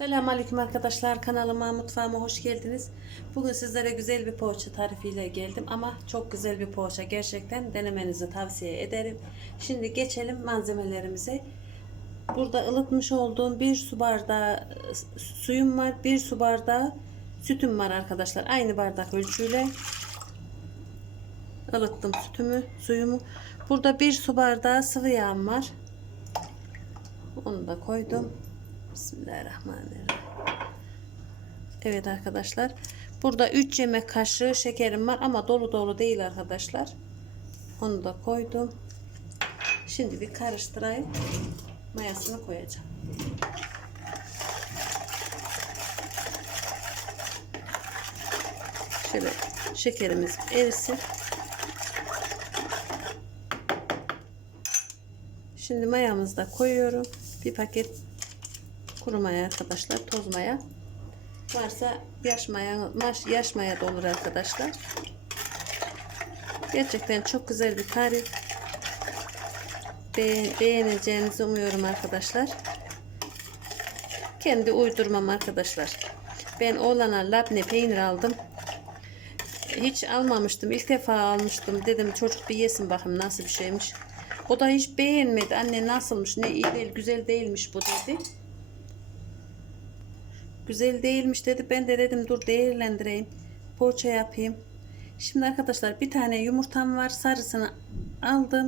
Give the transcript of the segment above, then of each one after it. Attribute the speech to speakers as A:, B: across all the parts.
A: Selamünaleyküm arkadaşlar kanalıma mutfağıma hoş geldiniz. Bugün sizlere güzel bir poğaça tarifiyle geldim ama çok güzel bir poğaça gerçekten denemenizi tavsiye ederim. Şimdi geçelim malzemelerimize. Burada ılıtmış olduğum bir su bardağı e, suyum var, bir su bardağı sütüm var arkadaşlar. Aynı bardak ölçüyle ılıttım sütümü, suyumu. Burada bir su bardağı sıvı yağım var. Onu da koydum. Bismillahirrahmanirrahim. Evet arkadaşlar. Burada 3 yemek kaşığı şekerim var ama dolu dolu değil arkadaşlar. Onu da koydum. Şimdi bir karıştırayım. Mayasını koyacağım. Şöyle şekerimiz erisin. Şimdi mayamızı da koyuyorum. Bir paket kuru maya arkadaşlar. Toz maya. Varsa yaş maya, yaş maya da olur arkadaşlar. Gerçekten çok güzel bir tarif. Be beğeneceğinizi umuyorum arkadaşlar. Kendi uydurmam arkadaşlar. Ben oğlana labne peynir aldım. Hiç almamıştım. İlk defa almıştım. Dedim çocuk bir yesin bakayım nasıl bir şeymiş. O da hiç beğenmedi. Anne nasılmış? Ne iyi değil, güzel değilmiş bu dedi. Güzel değilmiş dedi. Ben de dedim dur değerlendireyim. Poğaça yapayım. Şimdi arkadaşlar bir tane yumurtam var. Sarısını aldım.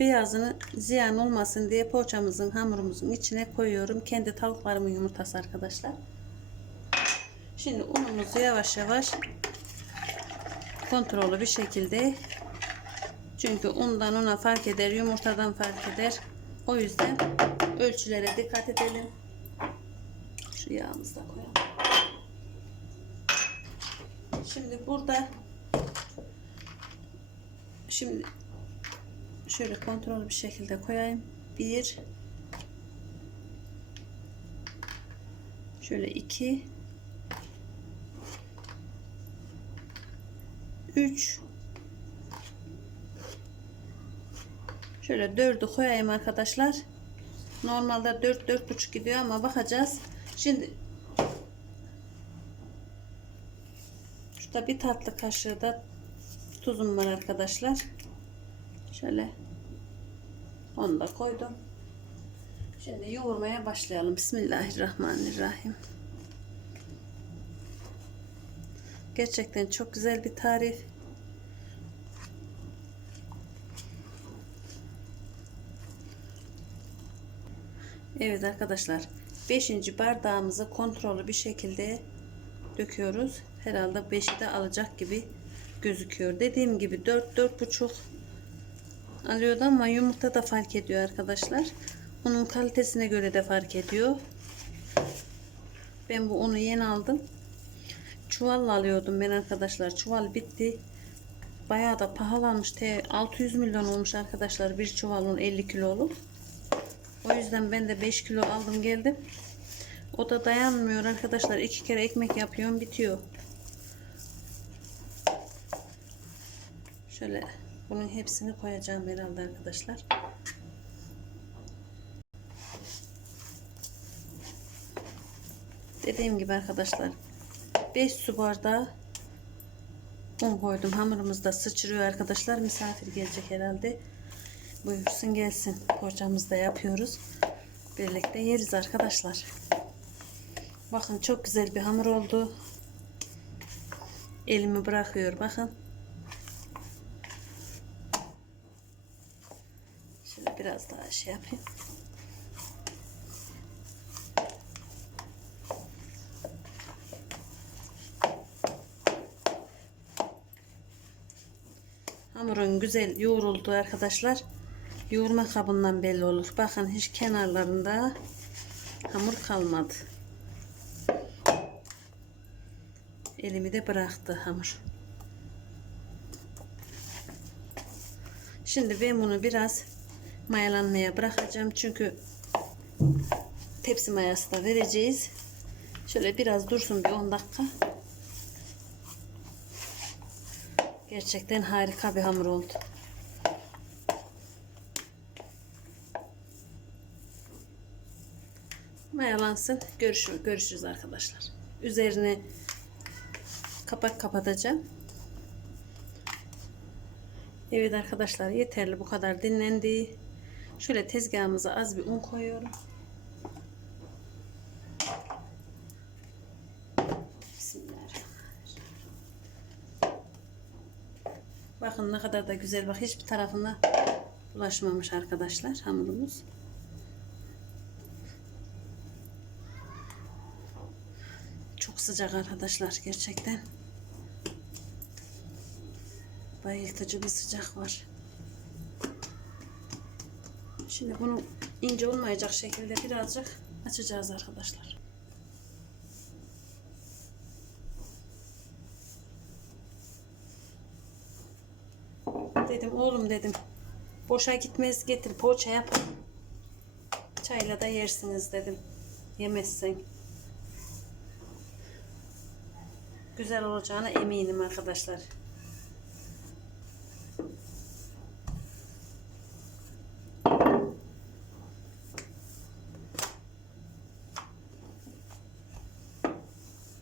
A: Beyazını ziyan olmasın diye poğaçamızın hamurumuzun içine koyuyorum. Kendi tavuklarımın yumurtası arkadaşlar. Şimdi unumuzu yavaş yavaş kontrollü bir şekilde çünkü undan una fark eder, yumurtadan fark eder. O yüzden ölçülere dikkat edelim. Şu yağımızı da koyalım. Şimdi burada şimdi şöyle kontrol bir şekilde koyayım. Bir şöyle iki üç Şöyle dördü koyayım arkadaşlar. Normalde dört dört buçuk gidiyor ama bakacağız. Şimdi şurada bir tatlı kaşığı da tuzum var arkadaşlar. Şöyle onu da koydum. Şimdi yoğurmaya başlayalım. Bismillahirrahmanirrahim. Gerçekten çok güzel bir tarif. Evet arkadaşlar 5. bardağımızı kontrollü bir şekilde döküyoruz. Herhalde 5'i de alacak gibi gözüküyor. Dediğim gibi 4 4,5 alıyordu ama yumurta da fark ediyor arkadaşlar. Onun kalitesine göre de fark ediyor. Ben bu unu yeni aldım. Çuvalla alıyordum ben arkadaşlar. Çuval bitti. Bayağı da pahalanmış. Te 600 milyon olmuş arkadaşlar bir çuvalın 50 kiloluk. O yüzden ben de 5 kilo aldım geldim. O da dayanmıyor arkadaşlar. iki kere ekmek yapıyorum bitiyor. Şöyle bunun hepsini koyacağım herhalde arkadaşlar. Dediğim gibi arkadaşlar 5 su bardağı un koydum. Hamurumuz da sıçrıyor arkadaşlar. Misafir gelecek herhalde. Buyursun gelsin. Poğaçamızı da yapıyoruz. Birlikte yeriz arkadaşlar. Bakın çok güzel bir hamur oldu. Elimi bırakıyor bakın. Şöyle biraz daha şey yapayım. Hamurun güzel yoğruldu arkadaşlar. Yoğurma kabından belli olur. Bakın hiç kenarlarında hamur kalmadı. Elimi de bıraktı hamur. Şimdi ben bunu biraz mayalanmaya bırakacağım. Çünkü tepsi mayası da vereceğiz. Şöyle biraz dursun bir 10 dakika. Gerçekten harika bir hamur oldu. Mayalan ıslansın. Görüşürüz, görüşürüz arkadaşlar. Üzerine kapak kapatacağım. Evet arkadaşlar yeterli bu kadar dinlendi. Şöyle tezgahımıza az bir un koyuyorum. Bakın ne kadar da güzel bak hiçbir tarafına bulaşmamış arkadaşlar hamurumuz. Çok sıcak arkadaşlar gerçekten. Bayıltıcı bir sıcak var. Şimdi bunu ince olmayacak şekilde birazcık açacağız arkadaşlar. Dedim oğlum dedim. Boşa gitmez getir poğaça yap. Çayla da yersiniz dedim. Yemezsen. Güzel olacağına eminim arkadaşlar.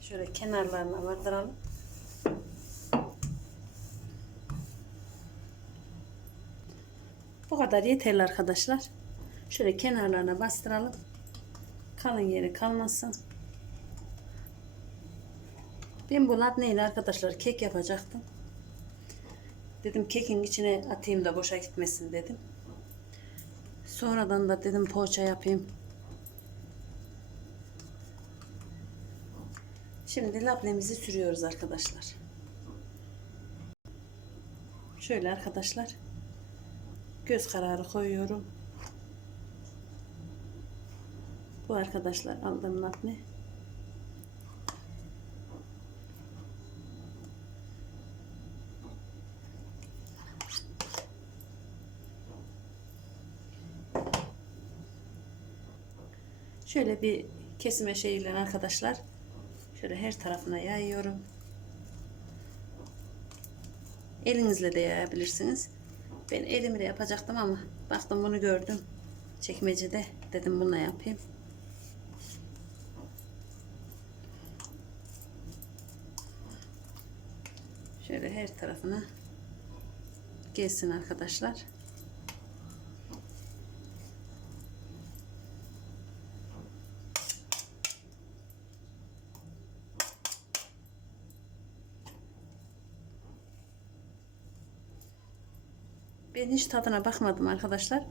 A: Şöyle kenarlarına vardıralım. Bu kadar yeterli arkadaşlar. Şöyle kenarlarına bastıralım. Kalın yeri kalmasın. Ben bu neyle arkadaşlar kek yapacaktım. Dedim kekin içine atayım da boşa gitmesin dedim. Sonradan da dedim poğaça yapayım. Şimdi labnemizi sürüyoruz arkadaşlar. Şöyle arkadaşlar. Göz kararı koyuyorum. Bu arkadaşlar aldığım labne. Şöyle bir kesime şeyle arkadaşlar. Şöyle her tarafına yayıyorum. Elinizle de yayabilirsiniz. Ben elimle yapacaktım ama baktım bunu gördüm. Çekmecede dedim bununla yapayım. Şöyle her tarafına gelsin arkadaşlar. Hiç tadına bakmadım arkadaşlar.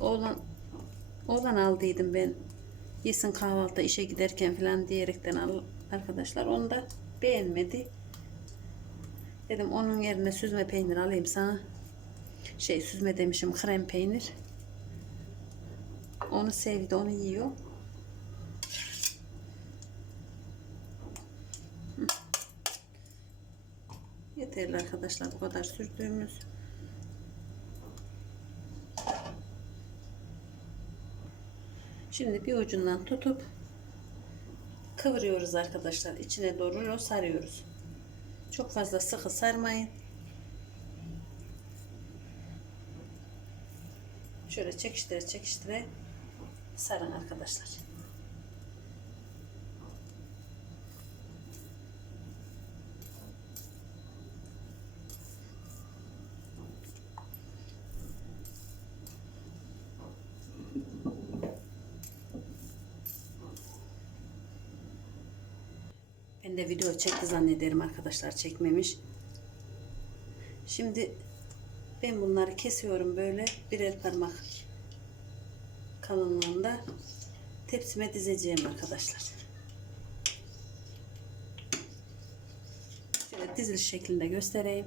A: Oğlan oğlan aldıydım ben. Yesin kahvaltıda işe giderken falan diyerekten al arkadaşlar. Onu da beğenmedi. Dedim onun yerine süzme peynir alayım sana. Şey süzme demişim krem peynir. Onu sevdi, onu yiyor. Yeterli arkadaşlar bu kadar sürdüğümüz. Şimdi bir ucundan tutup kıvırıyoruz arkadaşlar. İçine doğru sarıyoruz. Çok fazla sıkı sarmayın. Şöyle çekiştire çekiştire sarın arkadaşlar. Ben de video çekti zannederim arkadaşlar çekmemiş. Şimdi ben bunları kesiyorum böyle birer parmak kalınlığında tepsime dizeceğim arkadaşlar. Şöyle diziliş şeklinde göstereyim.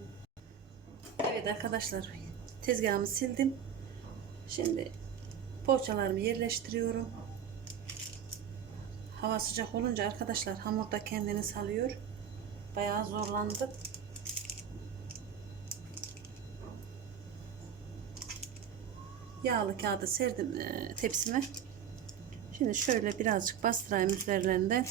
A: Evet arkadaşlar tezgahımı sildim. Şimdi poğaçalarımı yerleştiriyorum. Hava sıcak olunca arkadaşlar hamur da kendini salıyor. Bayağı zorlandı. Yağlı kağıdı serdim e, tepsime. Şimdi şöyle birazcık bastırayım üzerlerinde.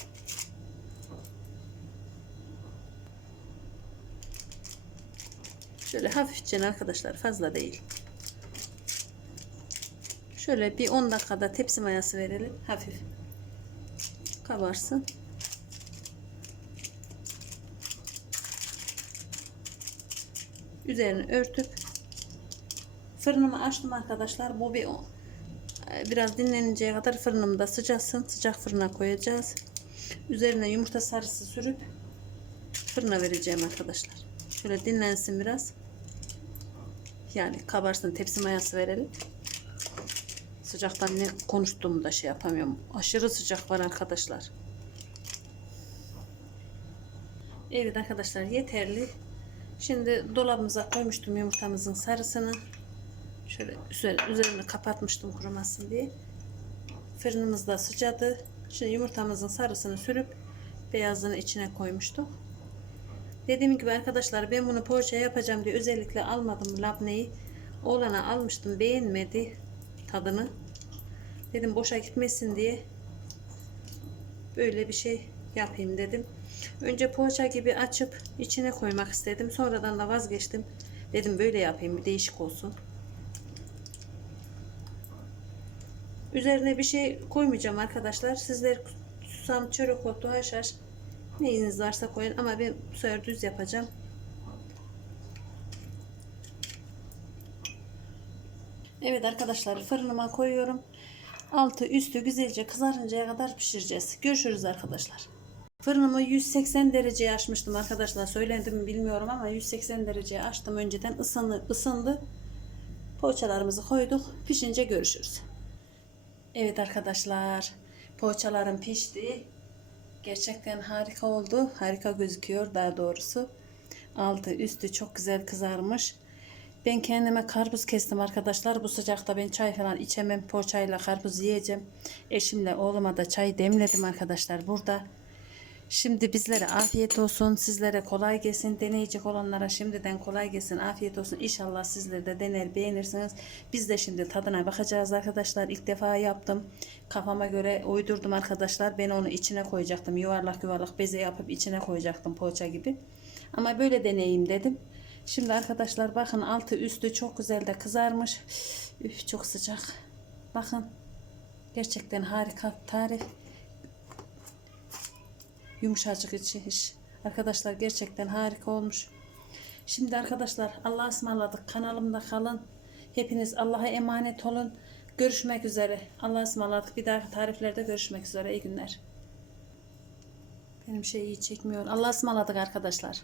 A: Şöyle hafifçe arkadaşlar fazla değil. Şöyle bir 10 dakikada tepsi mayası verelim hafif. Kabarsın. Üzerini örtüp fırınımı açtım arkadaşlar. Bu bir biraz dinleninceye kadar fırınımda sıcasın. Sıcak fırına koyacağız. Üzerine yumurta sarısı sürüp fırına vereceğim arkadaşlar. Şöyle dinlensin biraz. Yani kabarsın tepsi mayası verelim. Sıcaktan ne konuştuğumu da şey yapamıyorum. Aşırı sıcak var arkadaşlar. Evet arkadaşlar yeterli. Şimdi dolabımıza koymuştum yumurtamızın sarısını. Şöyle üzerini kapatmıştım kurumasın diye. Fırınımız da sıcadı. Şimdi yumurtamızın sarısını sürüp beyazını içine koymuştuk. Dediğim gibi arkadaşlar ben bunu poğaça yapacağım diye özellikle almadım labneyi. Oğlana almıştım beğenmedi tadını. Dedim boşa gitmesin diye böyle bir şey yapayım dedim. Önce poğaça gibi açıp içine koymak istedim. Sonradan da vazgeçtim. Dedim böyle yapayım bir değişik olsun. Üzerine bir şey koymayacağım arkadaşlar. Sizler susam, çörek otu, haşhaş neyiniz varsa koyun ama ben bu sefer düz yapacağım. Evet arkadaşlar fırınıma koyuyorum. Altı üstü güzelce kızarıncaya kadar pişireceğiz. Görüşürüz arkadaşlar. Fırınımı 180 dereceye açmıştım arkadaşlar. Söyledim mi bilmiyorum ama 180 dereceye açtım önceden. Isındı, ısındı. Poğaçalarımızı koyduk. Pişince görüşürüz. Evet arkadaşlar. Poğaçalarım pişti. Gerçekten harika oldu. Harika gözüküyor daha doğrusu. Altı üstü çok güzel kızarmış. Ben kendime karpuz kestim arkadaşlar. Bu sıcakta ben çay falan içemem. Poğaçayla karpuz yiyeceğim. Eşimle oğluma da çay demledim arkadaşlar burada. Şimdi bizlere afiyet olsun. Sizlere kolay gelsin. Deneyecek olanlara şimdiden kolay gelsin. Afiyet olsun. İnşallah sizler de dener beğenirsiniz. Biz de şimdi tadına bakacağız arkadaşlar. İlk defa yaptım. Kafama göre uydurdum arkadaşlar. Ben onu içine koyacaktım. Yuvarlak yuvarlak beze yapıp içine koyacaktım poğaça gibi. Ama böyle deneyeyim dedim. Şimdi arkadaşlar bakın altı üstü çok güzel de kızarmış. Üf, çok sıcak. Bakın. Gerçekten harika tarif. Yumuşacık içi iş. Arkadaşlar gerçekten harika olmuş. Şimdi arkadaşlar Allah'a ısmarladık. Kanalımda kalın. Hepiniz Allah'a emanet olun. Görüşmek üzere. Allah'a ısmarladık. Bir dahaki tariflerde görüşmek üzere. İyi günler. Benim şey iyi çekmiyor. Allah'a ısmarladık arkadaşlar.